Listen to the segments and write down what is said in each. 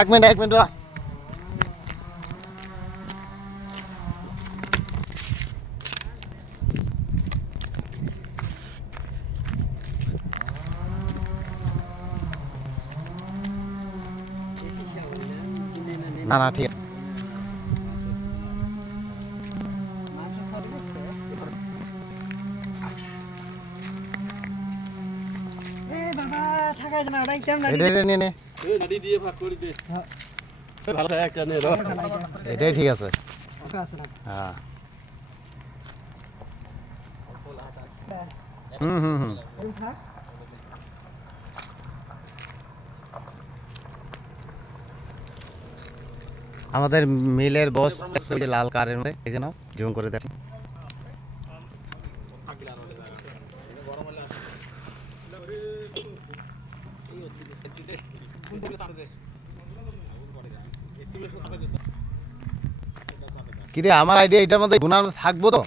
এক মিনিট না ঠিক আছে। এটাই ঠিক আছে। হ্যাঁ আমাদের মিলের বস লাল কারের মধ্যে এই জন্য জুম করে দেখেন। কিরে আমার আইডিয়া এটার মধ্যে গুণার থাকবো তো?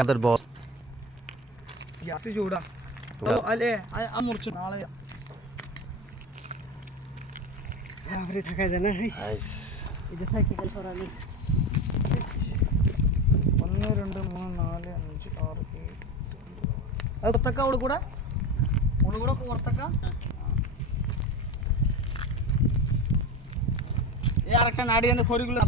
আমাদের বস ചൂടാ അല്ലേ ആ മുറിച്ചു നാളെ രാവിലെ থাকা যায় না ഇത് থাকি കൽപ്പറാണ് 1 2 3 4 5 6 7 അത് കൊത്തക്ക അവള് കൂടെ കൊത്തക്ക এই আরেকটা নাড়ি এনে খড়িগুলো